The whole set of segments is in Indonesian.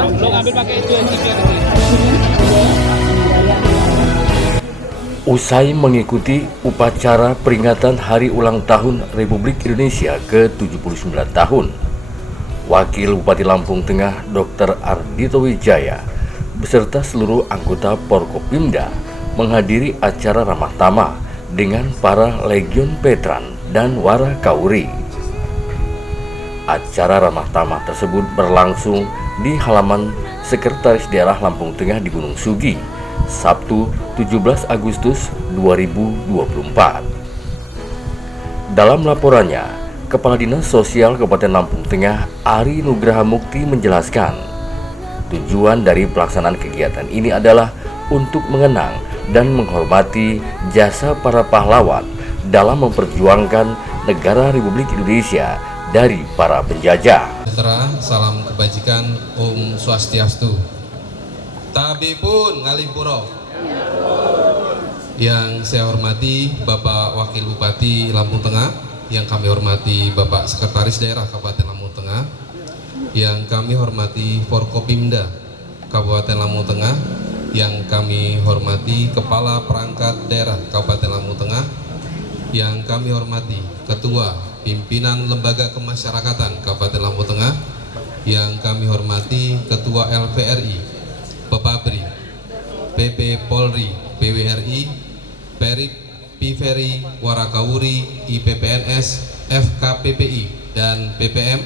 Lo ngambil pakai itu yang Usai mengikuti upacara peringatan Hari Ulang Tahun Republik Indonesia ke-79 tahun, Wakil Bupati Lampung Tengah Dr. Ardhito Wijaya beserta seluruh anggota Forkopimda menghadiri acara ramah tamah dengan para Legion Veteran dan Warakauri. Acara ramah tamah tersebut berlangsung di halaman Sekretaris Daerah Lampung Tengah di Gunung Sugi, Sabtu 17 Agustus 2024. Dalam laporannya, Kepala Dinas Sosial Kabupaten Lampung Tengah Ari Nugraha Mukti menjelaskan, tujuan dari pelaksanaan kegiatan ini adalah untuk mengenang dan menghormati jasa para pahlawan dalam memperjuangkan negara Republik Indonesia dari para penjajah. Salam kebajikan, Om Swastiastu. Tabipun Ngalipuro. Yang saya hormati Bapak Wakil Bupati Lampung Tengah, yang kami hormati Bapak Sekretaris Daerah Kabupaten Lampung Tengah, yang kami hormati Forkopimda Kabupaten Lampung Tengah, yang kami hormati Kepala Perangkat Daerah Kabupaten Lampung Tengah, yang kami hormati Ketua Pimpinan Lembaga Kemasyarakatan Kabupaten Lampung Tengah, yang kami hormati Ketua LVRI, Pepabri, PP Polri, PWRI, Perik, Piveri, Warakauri, IPPNS, FKPPI, dan PPM,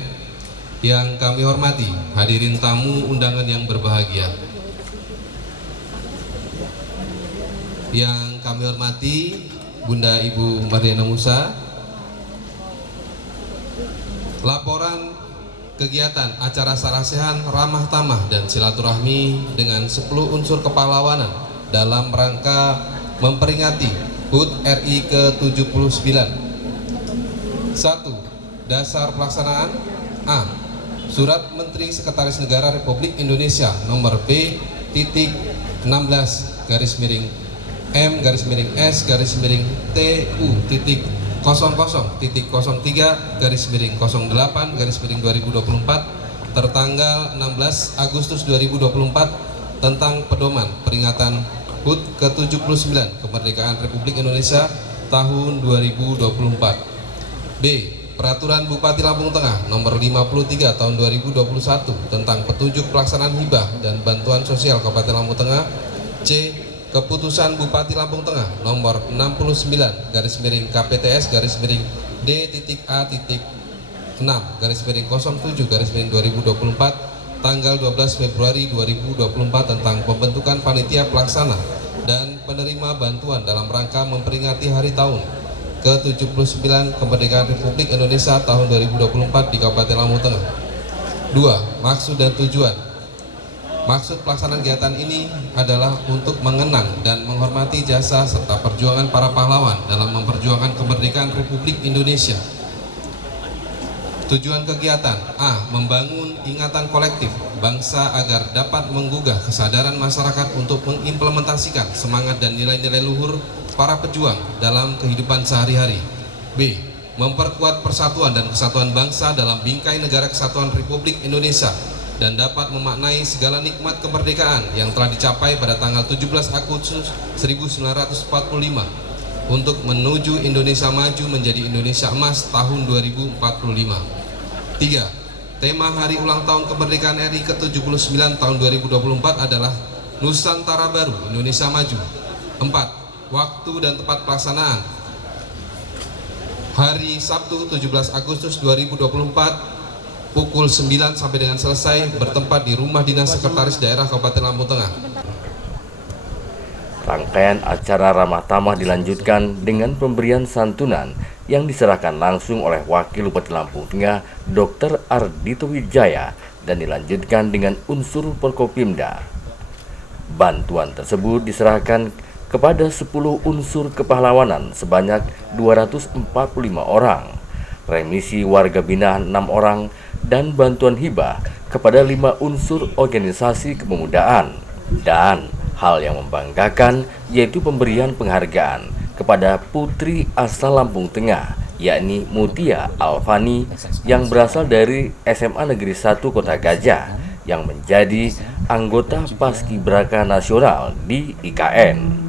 yang kami hormati hadirin tamu undangan yang berbahagia, yang kami hormati Bunda Ibu Mardiana Musa. Laporan kegiatan acara sarasehan ramah tamah dan silaturahmi dengan 10 unsur kepahlawanan dalam rangka memperingati HUT RI ke-79. 1. Dasar pelaksanaan. A. Surat Menteri Sekretaris Negara Republik Indonesia nomor B.16 M/TT-00.00.03/08/2024 tertanggal 16 Agustus 2024 tentang pedoman peringatan HUT ke-79 Kemerdekaan Republik Indonesia tahun 2024. B. Peraturan Bupati Lampung Tengah nomor 53 tahun 2021 tentang petunjuk pelaksanaan hibah dan bantuan sosial Kabupaten Lampung Tengah. C. Keputusan Bupati Lampung Tengah nomor 69 KPTS-D.A.6/07/2024 tanggal 12 Februari 2024 tentang pembentukan panitia pelaksana dan penerima bantuan dalam rangka memperingati hari tahun ke-79 Kemerdekaan Republik Indonesia tahun 2024 di Kabupaten Lampung Tengah. 2. Maksud dan tujuan. Maksud pelaksanaan kegiatan ini adalah untuk mengenang dan menghormati jasa serta perjuangan para pahlawan dalam memperjuangkan kemerdekaan Republik Indonesia. Tujuan kegiatan. A. Membangun ingatan kolektif bangsa agar dapat menggugah kesadaran masyarakat untuk mengimplementasikan semangat dan nilai-nilai luhur para pejuang dalam kehidupan sehari-hari. B. Memperkuat persatuan dan kesatuan bangsa dalam bingkai negara kesatuan Republik Indonesia dan dapat memaknai segala nikmat kemerdekaan yang telah dicapai pada tanggal 17 Agustus 1945 untuk menuju Indonesia maju menjadi Indonesia emas tahun 2045. 3. Tema Hari Ulang Tahun Kemerdekaan RI ke-79 tahun 2024 adalah Nusantara Baru, Indonesia Maju. 4. Waktu dan tempat pelaksanaan. Hari Sabtu 17 Agustus 2024 pukul 9 sampai dengan selesai, bertempat di Rumah Dinas Sekretaris Daerah Kabupaten Lampung Tengah. Rangkaian acara ramah tamah dilanjutkan dengan pemberian santunan yang diserahkan langsung oleh Wakil Bupati Lampung Tengah Dr. Ardhito Wijaya dan dilanjutkan dengan unsur Forkopimda. Bantuan tersebut diserahkan kepada 10 unsur kepahlawanan sebanyak 245 orang, remisi warga binaan 6 orang, dan bantuan hibah kepada 5 unsur organisasi kepemudaan. Dan hal yang membanggakan yaitu pemberian penghargaan kepada putri asal Lampung Tengah, yakni Mutia Alfani yang berasal dari SMA Negeri 1 Kota Gajah, yang menjadi anggota Paskibraka Nasional di IKN.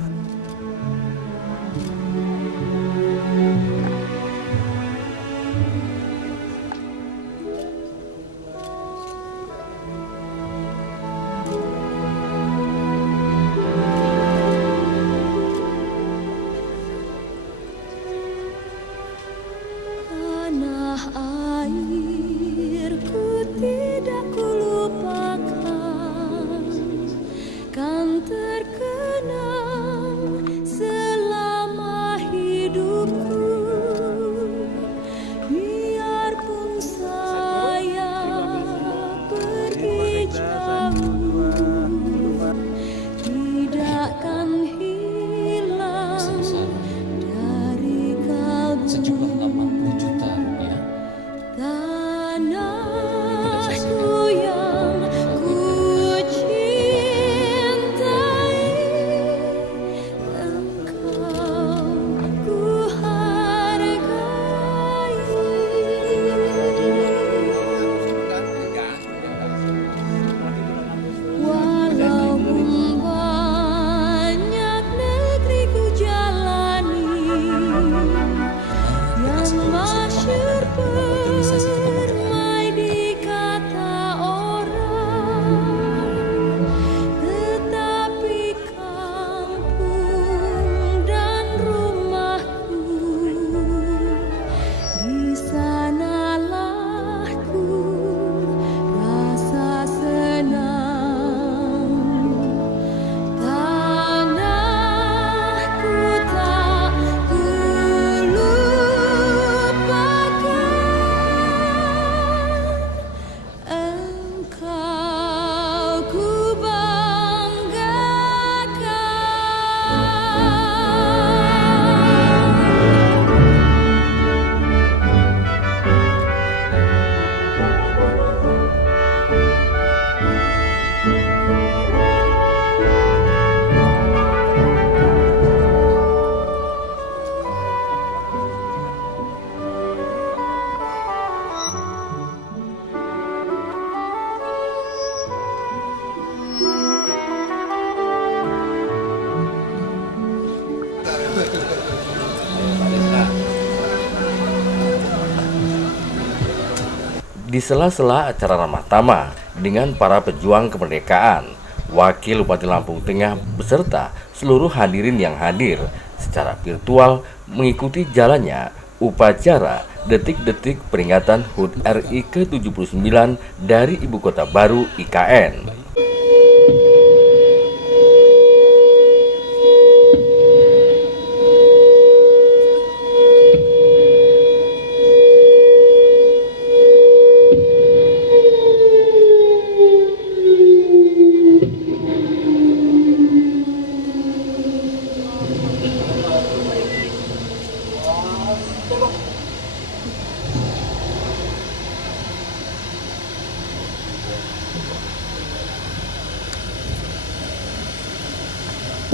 Di sela-sela acara ramah tamah dengan para pejuang kemerdekaan, Wakil Bupati Lampung Tengah beserta seluruh hadirin yang hadir secara virtual mengikuti jalannya upacara detik-detik peringatan HUT RI ke-79 dari Ibu Kota Baru IKN.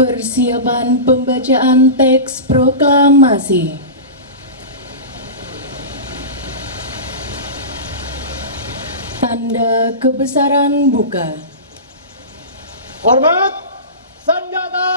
Persiapan pembacaan teks proklamasi. Tanda kebesaran buka. Hormat senjata.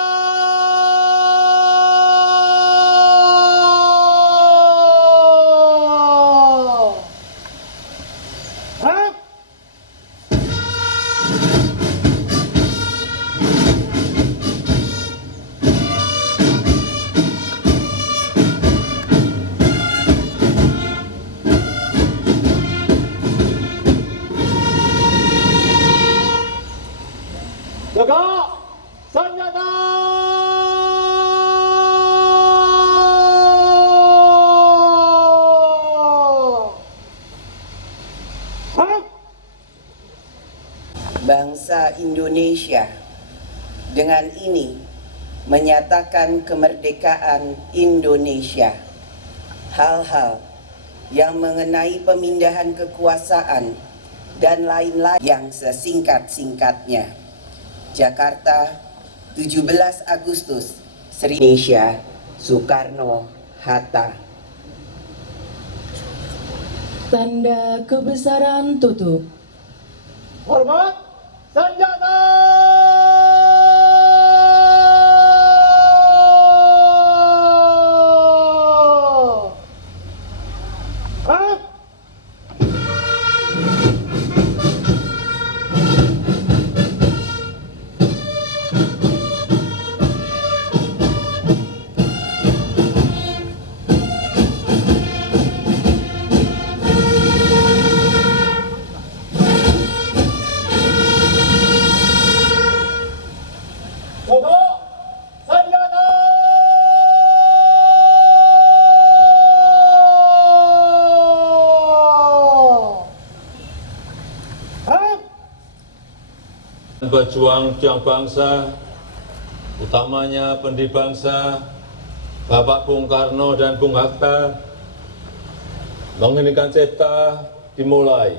Jaga senjata. Bangsa Indonesia dengan ini menyatakan kemerdekaan Indonesia. Hal-hal yang mengenai pemindahan kekuasaan dan lain-lain yang sesingkat-singkatnya. Jakarta, 17 Agustus, Indonesia, Soekarno-Hatta. Tanda kebesaran tutup. Hormat, senjata! Hah? Pokok senjata! Hah? Berjuang bangsa, utamanya pendiri bangsa, Bapak Bung Karno dan Bung Hatta, mengeningkan cipta dimulai.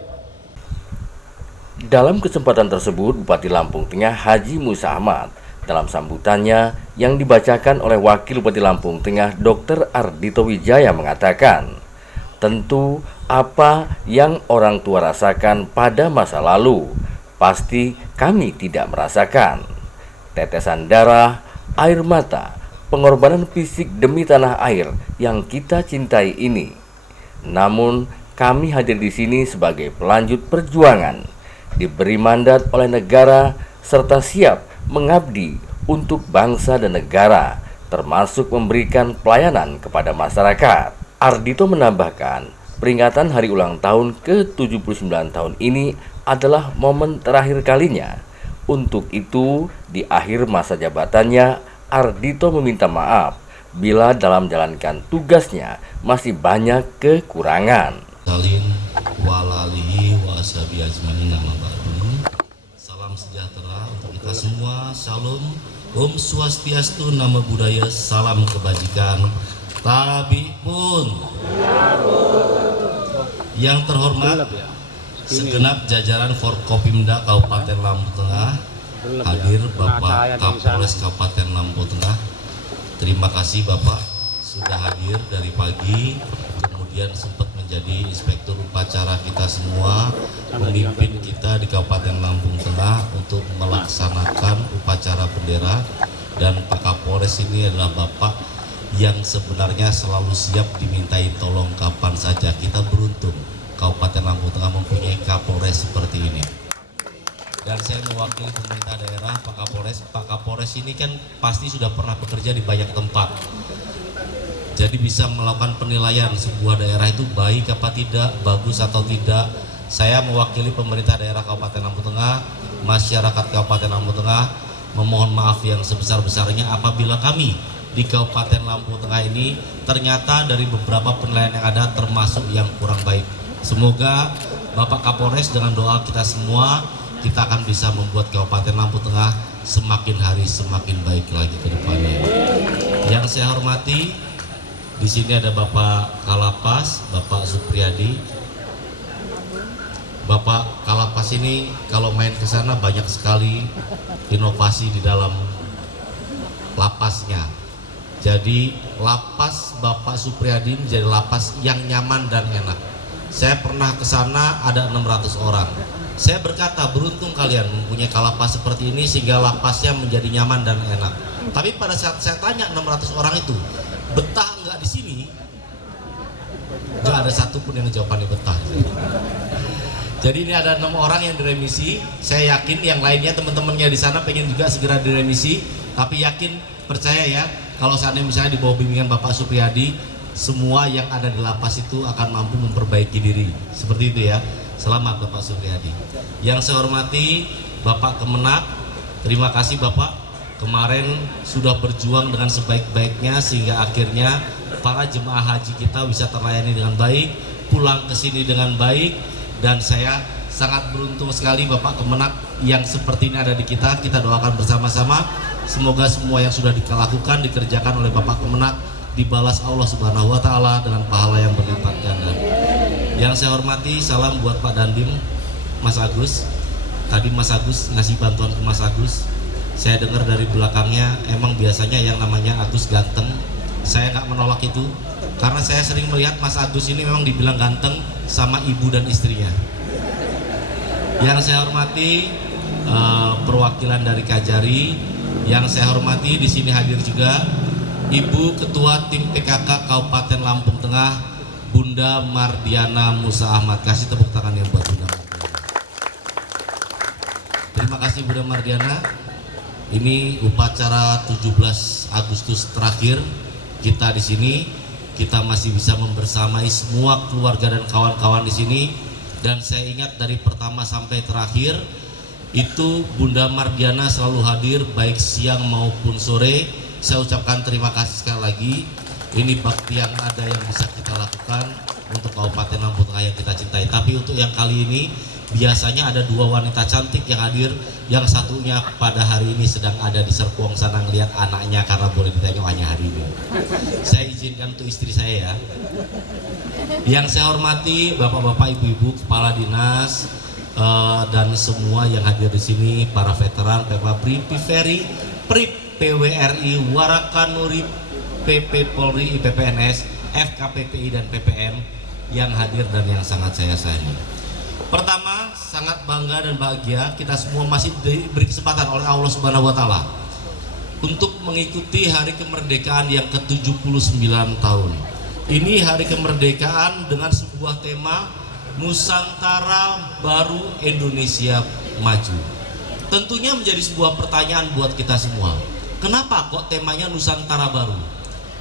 Dalam kesempatan tersebut, Bupati Lampung Tengah Haji Musa Ahmad dalam sambutannya yang dibacakan oleh Wakil Bupati Lampung Tengah Dr. Ardhito Wijaya mengatakan, tentu apa yang orang tua rasakan pada masa lalu, pasti kami tidak merasakan. Tetesan darah, air mata, pengorbanan fisik demi tanah air yang kita cintai ini. Namun, kami hadir di sini sebagai pelanjut perjuangan, diberi mandat oleh negara serta siap mengabdi untuk bangsa dan negara, termasuk memberikan pelayanan kepada masyarakat. Ardhito menambahkan, peringatan hari ulang tahun ke-79 tahun ini adalah momen terakhir kalinya. Untuk itu, di akhir masa jabatannya, Ardhito meminta maaf bila dalam menjalankan tugasnya masih banyak kekurangan. Salin walalihi wa ashabi ajmain nama ba'du. Salam sejahtera untuk kita semua. Shalom. Om Swastiastu, nama budaya, salam kebajikan. Tabi pun. Yang terhormat segenap jajaran Forkopimda Kabupaten Lampung Tengah, hadir Bapak Kapolres Kabupaten Lampung Tengah. Terima kasih Bapak sudah hadir dari pagi, kemudian sempat menjadi inspektur upacara kita semua, memimpin kita di Kabupaten Lampung Tengah untuk melaksanakan upacara bendera. Dan Pak Kapolres ini adalah Bapak yang sebenarnya selalu siap dimintai tolong kapan saja. Kita beruntung Kabupaten Lampung Tengah mempunyai Kapolres seperti ini. Dan saya mewakili pemerintah daerah, Pak Kapolres. Pak Kapolres ini kan pasti sudah pernah bekerja di banyak tempat. Jadi bisa melakukan penilaian sebuah daerah itu baik apa tidak, bagus atau tidak. Saya mewakili pemerintah daerah Kabupaten Lampung Tengah, masyarakat Kabupaten Lampung Tengah, memohon maaf yang sebesar-besarnya apabila kami di Kabupaten Lampung Tengah ini ternyata dari beberapa penilaian yang ada termasuk yang kurang baik. Semoga Bapak Kapolres dengan doa kita semua, kita akan bisa membuat Kabupaten Lampung Tengah semakin hari semakin baik lagi ke depannya. Yang saya hormati, di sini ada Bapak Kalapas, Bapak Supriyadi. Bapak Kalapas ini kalau main ke sana banyak sekali inovasi di dalam lapasnya. Jadi lapas Bapak Supriyadi menjadi lapas yang nyaman dan enak. Saya pernah ke sana ada 600 orang. Saya berkata beruntung kalian mempunyai kalapas seperti ini sehingga lapasnya menjadi nyaman dan enak. Tapi pada saat saya tanya 600 orang itu, betah nggak di sini? Nggak ada satupun yang jawabannya betah. Jadi ini ada 6 orang yang diremisi. Saya yakin yang lainnya teman-temannya di sana pengen juga segera diremisi. Tapi yakin, percaya ya, kalau seandainya misalnya di bawah bimbingan Bapak Supriyadi, semua yang ada di lapas itu akan mampu memperbaiki diri. Seperti itu ya. Selamat Bapak Supriyadi. Yang saya hormati Bapak Kemenak, terima kasih Bapak. Kemarin sudah berjuang dengan sebaik-baiknya sehingga akhirnya para jemaah haji kita bisa terlayani dengan baik, pulang ke sini dengan baik. Dan saya sangat beruntung sekali Bapak Kemenak yang seperti ini ada di kita. Kita doakan bersama-sama. Semoga semua yang sudah dilakukan, dikerjakan oleh Bapak Kemenak dibalas Allah Subhanahu wa Ta'ala dengan pahala yang berlipat ganda. Yang saya hormati, salam buat Pak Dandim, Mas Agus. Tadi Mas Agus ngasih bantuan ke Mas Agus. Saya dengar dari belakangnya, emang biasanya yang namanya Agus ganteng. Saya nggak menolak itu, karena saya sering melihat Mas Agus ini memang dibilang ganteng sama ibu dan istrinya. Yang saya hormati perwakilan dari Kajari, yang saya hormati di sini hadir juga Ibu Ketua Tim PKK Kabupaten Lampung Tengah, Bunda Mardiana Musa Ahmad. Kasih tepuk tangan yang buat Bunda Mardiana. Terima kasih Bunda Mardiana. Ini upacara 17 Agustus terakhir kita di sini. Kita masih bisa membersamai semua keluarga dan kawan-kawan di sini. Dan saya ingat dari pertama sampai terakhir itu Bunda Mardiana selalu hadir baik siang maupun sore. Saya ucapkan terima kasih sekali lagi. Ini bakti yang ada yang bisa kita lakukan untuk Kabupaten Lampung Tengah yang kita cintai. Tapi untuk yang kali ini biasanya ada dua wanita cantik yang hadir. Yang satunya pada hari ini sedang ada di Serpong sana ngelihat anaknya karena boleh ditengok hanya hari ini. Saya izinkan untuk istri saya ya. Yang saya hormati bapak-bapak, ibu-ibu, kepala dinas dan semua yang hadir di sini, para veteran, Pepabri, Piveri, Prip, PWRI, Warakanuri, PP Polri, IPPNS, FKPPI dan PPM yang hadir dan yang sangat saya sayangi. Pertama, sangat bangga dan bahagia kita semua masih diberi kesempatan oleh Allah Subhanahu wa Ta'ala untuk mengikuti hari kemerdekaan yang ke-79 tahun. Ini hari kemerdekaan dengan sebuah tema Nusantara Baru Indonesia Maju. Tentunya menjadi sebuah pertanyaan buat kita semua. Kenapa kok temanya Nusantara Baru?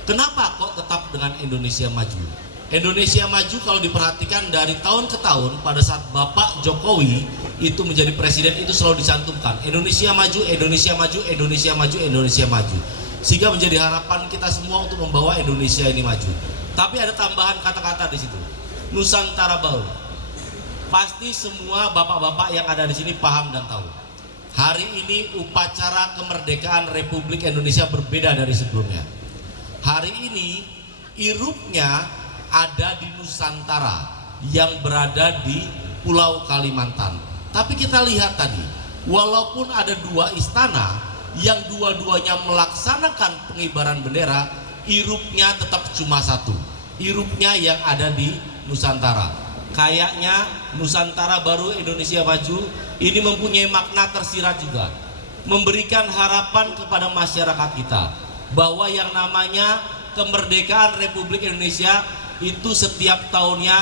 Kenapa kok tetap dengan Indonesia Maju? Indonesia Maju kalau diperhatikan dari tahun ke tahun pada saat Bapak Jokowi itu menjadi presiden itu selalu dicantumkan Indonesia Maju, Indonesia Maju, Indonesia Maju, Indonesia Maju. Sehingga menjadi harapan kita semua untuk membawa Indonesia ini maju. Tapi ada tambahan kata-kata di situ. Nusantara Baru. Pasti semua bapak-bapak yang ada di sini paham dan tahu. Hari ini upacara kemerdekaan Republik Indonesia berbeda dari sebelumnya. Hari ini irupnya ada di Nusantara yang berada di Pulau Kalimantan. Tapi kita lihat tadi, walaupun ada dua istana yang dua-duanya melaksanakan pengibaran bendera, irupnya tetap cuma satu. Irupnya yang ada di Nusantara. Kayaknya Nusantara Baru Indonesia Maju ini mempunyai makna tersirat juga, memberikan harapan kepada masyarakat kita bahwa yang namanya kemerdekaan Republik Indonesia itu setiap tahunnya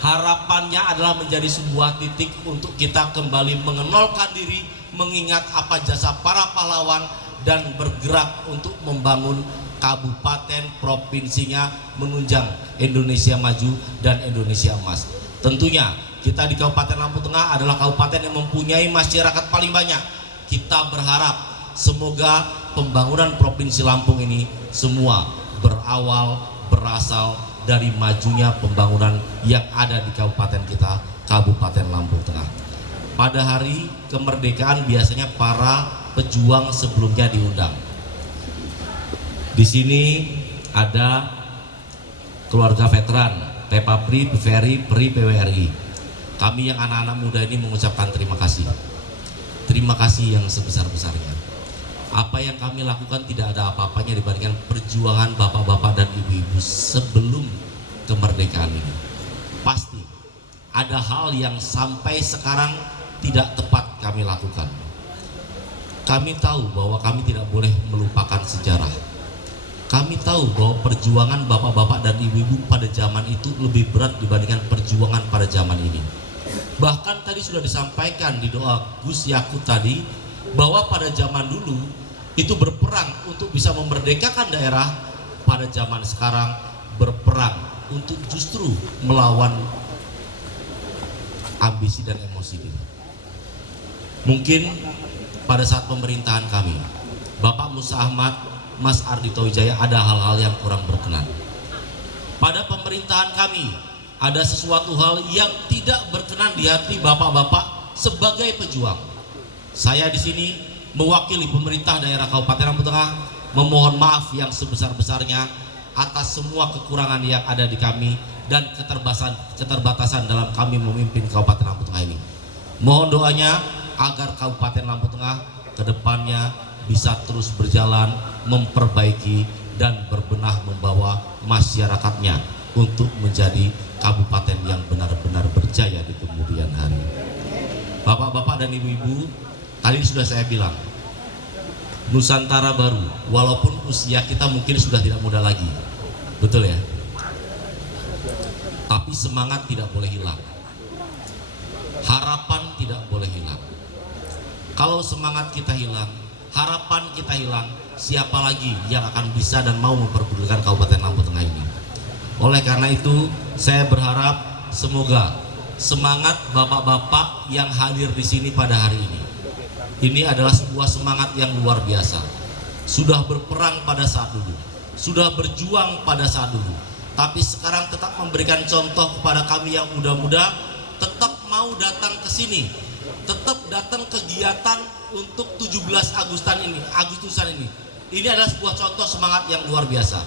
harapannya adalah menjadi sebuah titik untuk kita kembali mengenalkan diri, mengingat apa jasa para pahlawan dan bergerak untuk membangun kabupaten provinsinya menunjang Indonesia Maju dan Indonesia Emas. Tentunya kita di Kabupaten Lampung Tengah adalah kabupaten yang mempunyai masyarakat paling banyak. Kita berharap semoga pembangunan Provinsi Lampung ini semua berasal dari majunya pembangunan yang ada di kabupaten kita, Kabupaten Lampung Tengah. Pada hari kemerdekaan biasanya para pejuang sebelumnya diundang. Di sini ada keluarga veteran, Pepabri, Piveri, Pri, PWRI. Kami yang anak-anak muda ini mengucapkan terima kasih. Terima kasih yang sebesar-besarnya. Apa yang kami lakukan tidak ada apa-apanya dibandingkan perjuangan bapak-bapak dan ibu-ibu sebelum kemerdekaan ini. Pasti ada hal yang sampai sekarang tidak tepat kami lakukan. Kami tahu bahwa kami tidak boleh melupakan sejarah. Kami tahu bahwa perjuangan bapak-bapak dan ibu-ibu pada zaman itu lebih berat dibandingkan perjuangan pada zaman ini. Bahkan tadi sudah disampaikan di doa Gus Yakut tadi bahwa pada zaman dulu itu berperang untuk bisa memerdekakan daerah, pada zaman sekarang berperang untuk justru melawan ambisi dan emosi ini. Mungkin pada saat pemerintahan kami, Bapak Musa Ahmad, Mas Ardhito Wijaya ada hal-hal yang kurang berkenan. Pada pemerintahan kami ada sesuatu hal yang tidak berkenan di hati bapak-bapak sebagai pejuang. Saya di sini mewakili pemerintah daerah Kabupaten Lampung Tengah memohon maaf yang sebesar-besarnya atas semua kekurangan yang ada di kami dan keterbatasan dalam kami memimpin Kabupaten Lampung Tengah ini. Mohon doanya agar Kabupaten Lampung Tengah ke depannya bisa terus berjalan, memperbaiki dan berbenah membawa masyarakatnya untuk menjadi kabupaten yang benar-benar berjaya di kemudian hari. Bapak-bapak dan ibu-ibu, tadi sudah saya bilang, Nusantara baru, walaupun usia kita mungkin sudah tidak muda lagi, betul ya? Tapi semangat tidak boleh hilang, harapan tidak boleh hilang. Kalau semangat kita hilang, harapan kita hilang, siapa lagi yang akan bisa dan mau memperdulikan Kabupaten Lampung Tengah ini? Oleh karena itu, saya berharap semoga semangat bapak-bapak yang hadir di sini pada hari ini adalah sebuah semangat yang luar biasa. Sudah berperang pada saat dulu, sudah berjuang pada saat dulu, tapi sekarang tetap memberikan contoh kepada kami yang muda-muda, tetap mau datang ke sini, tetap datang kegiatan untuk 17 Agustusan ini. Ini adalah sebuah contoh semangat yang luar biasa.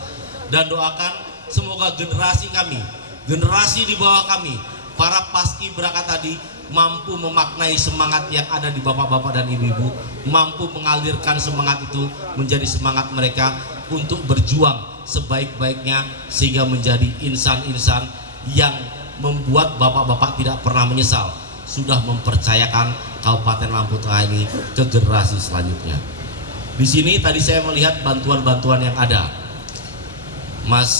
Dan doakan semoga generasi kami, generasi di bawah kami, para paskibraka tadi mampu memaknai semangat yang ada di bapak-bapak dan ibu-ibu, mampu mengalirkan semangat itu menjadi semangat mereka untuk berjuang sebaik-baiknya, sehingga menjadi insan-insan yang membuat bapak-bapak tidak pernah menyesal sudah mempercayakan Kabupaten Lampung Tengah ini ke generasi selanjutnya. Di sini tadi saya melihat bantuan-bantuan yang ada, Mas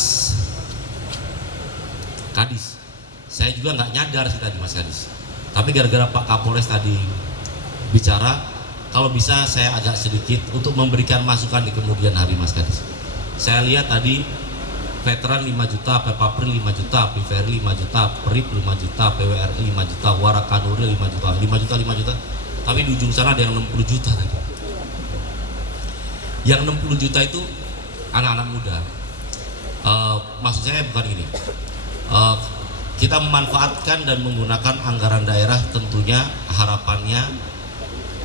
Kadis. Saya juga nggak nyadar sih tadi Mas Kadis. Tapi gara-gara Pak Kapolres tadi bicara, kalau bisa saya agak sedikit untuk memberikan masukan di kemudian hari Mas Kadis. Saya lihat tadi veteran 5 juta, Pepapri 5 juta, Piveri 5 juta, PRIP 5 juta, PWRI 5 juta, Warakanuri 5 juta, 5 juta. Tapi di ujung sana ada yang 60 juta tadi. Yang 60 juta itu anak-anak muda. Maksud saya bukan ini. Kita memanfaatkan dan menggunakan anggaran daerah, tentunya harapannya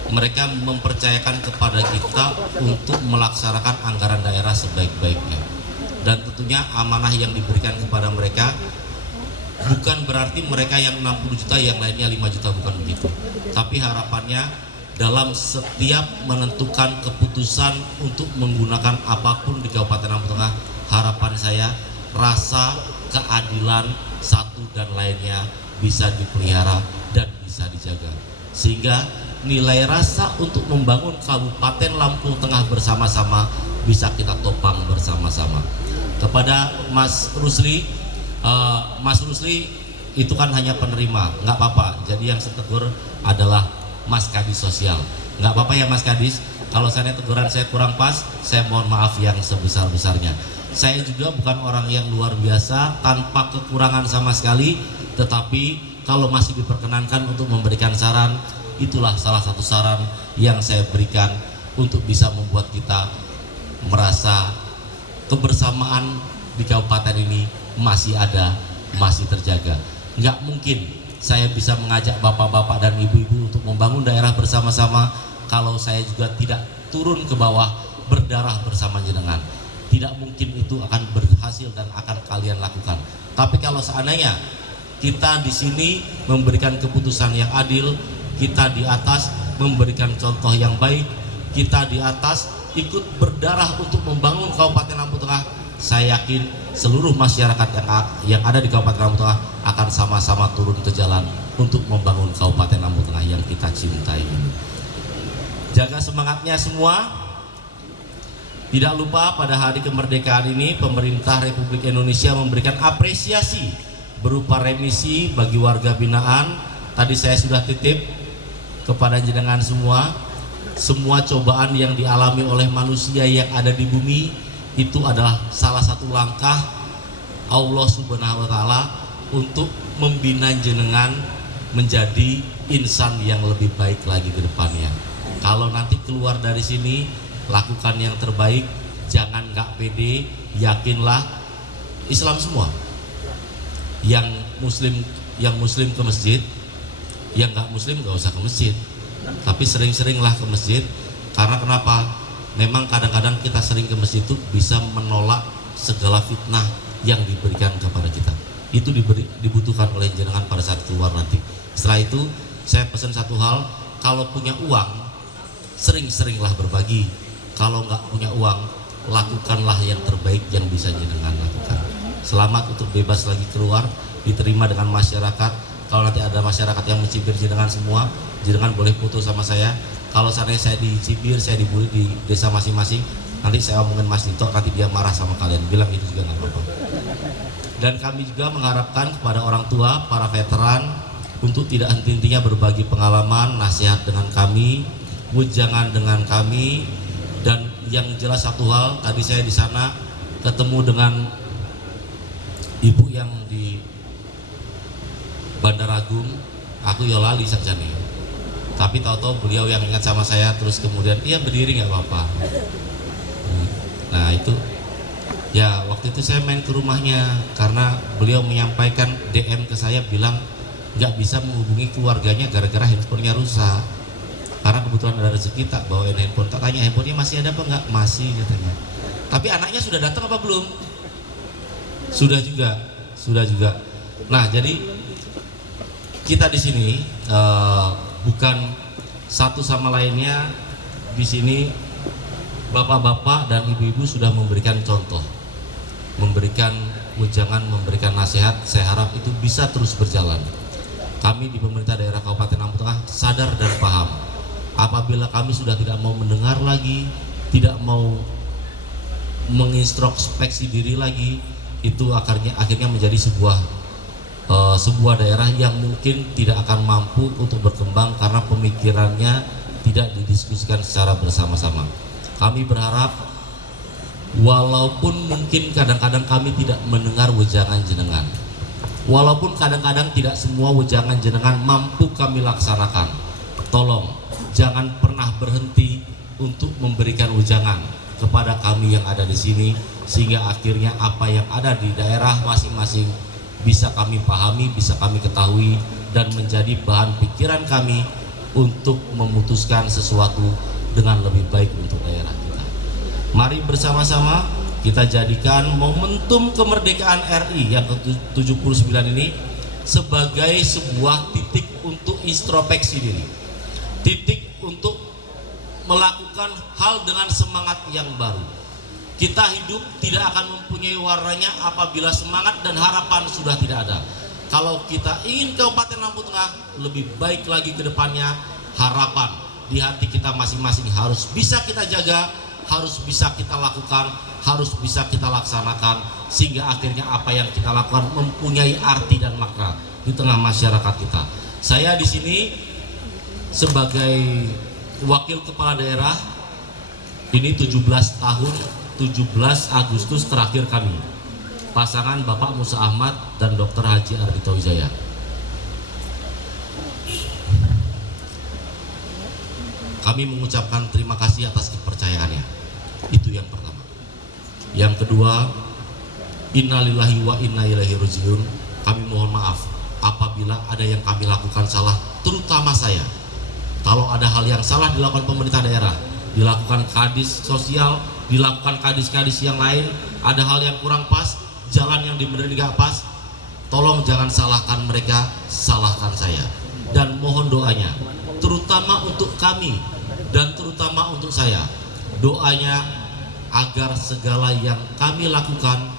mereka mempercayakan kepada kita untuk melaksanakan anggaran daerah sebaik-baiknya. Dan tentunya amanah yang diberikan kepada mereka bukan berarti mereka yang 60 juta yang lainnya 5 juta, bukan begitu. Tapi harapannya dalam setiap menentukan keputusan untuk menggunakan apapun di Kabupaten Lampung Tengah, harapan saya rasa keadilan satu dan lainnya bisa dipelihara dan bisa dijaga, sehingga nilai rasa untuk membangun Kabupaten Lampung Tengah bersama-sama bisa kita topang bersama-sama. Kepada Mas Rusli itu kan hanya penerima, nggak apa-apa. Jadi yang saya tegur adalah Mas Kadis Sosial. Nggak apa-apa ya Mas Kadis, kalau saya teguran saya kurang pas, saya mohon maaf yang sebesar-besarnya. Saya juga bukan orang yang luar biasa tanpa kekurangan sama sekali, tetapi kalau masih diperkenankan untuk memberikan saran, itulah salah satu saran yang saya berikan untuk bisa membuat kita merasa kebersamaan di kabupaten ini masih ada, masih terjaga. Nggak mungkin saya bisa mengajak bapak-bapak dan ibu-ibu untuk membangun daerah bersama-sama kalau saya juga tidak turun ke bawah berdarah bersama jenengan. Tidak mungkin itu akan berhasil dan akan kalian lakukan. Tapi kalau seandainya kita di sini memberikan keputusan yang adil, kita di atas memberikan contoh yang baik, kita di atas ikut berdarah untuk membangun Kabupaten Lampung Tengah, saya yakin seluruh masyarakat yang ada di Kabupaten Lampung Tengah akan sama-sama turun ke jalan untuk membangun Kabupaten Lampung Tengah yang kita cintai ini. Jaga semangatnya semua. Tidak lupa pada hari kemerdekaan ini pemerintah Republik Indonesia memberikan apresiasi berupa remisi bagi warga binaan. Tadi saya sudah titip kepada jenengan semua cobaan yang dialami oleh manusia yang ada di bumi itu adalah salah satu langkah Allah Subhanahu wa Ta'ala untuk membina jenengan menjadi insan yang lebih baik lagi ke depannya. Kalau nanti keluar dari sini, lakukan yang terbaik, jangan nggak pede, yakinlah. Islam semua, yang muslim ke masjid, yang nggak muslim nggak usah ke masjid, tapi sering-seringlah ke masjid. Karena kenapa? Memang kadang-kadang kita sering ke masjid itu bisa menolak segala fitnah yang diberikan kepada kita. Itu dibutuhkan oleh jenengan pada saat keluar nanti. Setelah itu saya pesan satu hal, kalau punya uang sering-seringlah berbagi. Kalau nggak punya uang, lakukanlah yang terbaik yang bisa jenengan lakukan. Selamat untuk bebas lagi keluar, diterima dengan masyarakat. Kalau nanti ada masyarakat yang mencibir jenengan semua, jenengan boleh putus sama saya. Kalau seandainya saya dicibir, saya dibully di desa masing-masing, nanti saya omongin Mas Dito, nanti dia marah sama kalian. Bilang itu juga nggak apa-apa. Dan kami juga mengharapkan kepada orang tua, para veteran, untuk tidak henti-hentinya berbagi pengalaman, nasihat dengan kami, wejangan dengan kami. Dan yang jelas satu hal, tadi saya di sana ketemu dengan ibu yang di Bandar Agung, aku yolali saja nih. Tapi tahu-tahu beliau yang ingat sama saya, terus kemudian iya berdiri nggak apa-apa. Nah itu, ya waktu itu saya main ke rumahnya karena beliau menyampaikan DM ke saya bilang nggak bisa menghubungi keluarganya gara-gara handphonenya rusak. Karena kebetulan ada rezeki tak bawain handphone. Tak tanya handphonenya masih ada apa nggak? Masih katanya. Tapi anaknya sudah datang apa belum? Sudah juga. Nah jadi kita di sini bukan satu sama lainnya. Di sini bapak-bapak dan ibu-ibu sudah memberikan contoh, memberikan wejangan, memberikan nasihat. Saya harap itu bisa terus berjalan. Kami di pemerintah daerah Kabupaten Lampung Tengah sadar dan paham. Apabila kami sudah tidak mau mendengar lagi, tidak mau mengintrospeksi diri lagi, itu akhirnya menjadi sebuah daerah yang mungkin tidak akan mampu untuk berkembang karena pemikirannya tidak didiskusikan secara bersama-sama. Kami berharap walaupun mungkin kadang-kadang kami tidak mendengar wejangan jenengan, walaupun kadang-kadang tidak semua wejangan jenengan mampu kami laksanakan, tolong jangan pernah berhenti untuk memberikan wejangan kepada kami yang ada di sini, sehingga akhirnya apa yang ada di daerah masing-masing bisa kami pahami, bisa kami ketahui, dan menjadi bahan pikiran kami untuk memutuskan sesuatu dengan lebih baik untuk daerah kita. Mari bersama-sama kita jadikan momentum kemerdekaan RI yang ke-79 ini sebagai sebuah titik untuk introspeksi diri, titik untuk melakukan hal dengan semangat yang baru. Kita hidup tidak akan mempunyai warnanya apabila semangat dan harapan sudah tidak ada. Kalau kita ingin Kabupaten Lampung Tengah lebih baik lagi ke depannya, harapan di hati kita masing-masing harus bisa kita jaga, harus bisa kita lakukan, harus bisa kita laksanakan, sehingga akhirnya apa yang kita lakukan mempunyai arti dan makna di tengah masyarakat kita. Saya di sini sebagai wakil kepala daerah, ini 17 tahun, 17 Agustus terakhir kami, pasangan Bapak Musa Ahmad dan Dr. Haji Ardhito Wijaya. Kami mengucapkan terima kasih atas kepercayaannya. Itu yang pertama. Yang kedua, innalillahi wa inna ilaihi rajiun. Kami mohon maaf apabila ada yang kami lakukan salah, terutama saya. Kalau ada hal yang salah dilakukan pemerintah daerah, dilakukan kadis sosial, dilakukan kadis-kadis yang lain, ada hal yang kurang pas, jalan yang dibenerin nggak pas, tolong jangan salahkan mereka, salahkan saya. Dan mohon doanya, terutama untuk kami dan terutama untuk saya, doanya agar segala yang kami lakukan,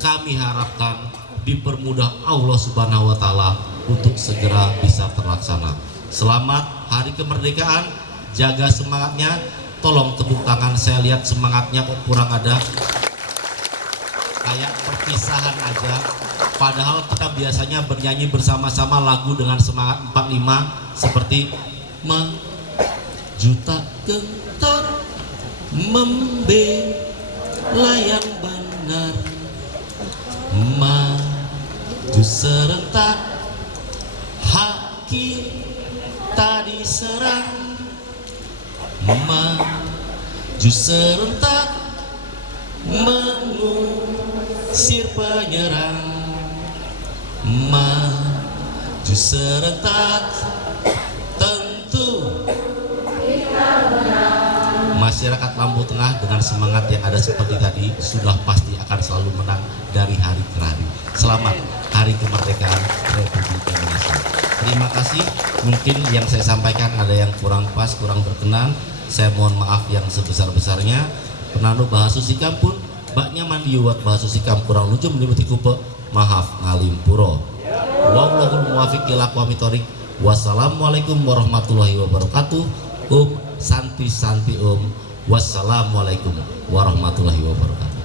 kami harapkan dipermudah Allah Subhanahu wa Ta'ala untuk segera bisa terlaksana. Selamat Hari Kemerdekaan, jaga semangatnya. Tolong tepuk tangan, saya lihat semangatnya kok kurang ada, kayak perpisahan aja. Padahal kita biasanya bernyanyi bersama-sama lagu dengan semangat 45 seperti juta gentar membela yang benar, maju serentak, haki tak diserang, maju serentak, mengusir penyerang, maju serentak, tentu masyarakat Lampung Tengah dengan semangat yang ada seperti tadi sudah pasti akan selalu menang dari hari ke hari. Selamat Hari Kemerdekaan Republik Indonesia. Terima kasih. Mungkin yang saya sampaikan ada yang kurang pas, kurang berkenan. Saya mohon maaf yang sebesar-besarnya. Penanu bahasa sikam pun baknya mandi buat bahasa sikam kurang lucu meniputi kupe maaf ngalimpuro. Wallahul muwaffiq ila aqwamit thoriq. Wassalamualaikum warahmatullahi wabarakatuh. Santi wassalamualaikum warahmatullahi wabarakatuh.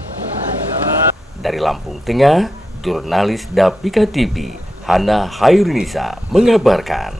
Dari Lampung Tengah, jurnalis Dapika TV Hana Hairunisa mengabarkan.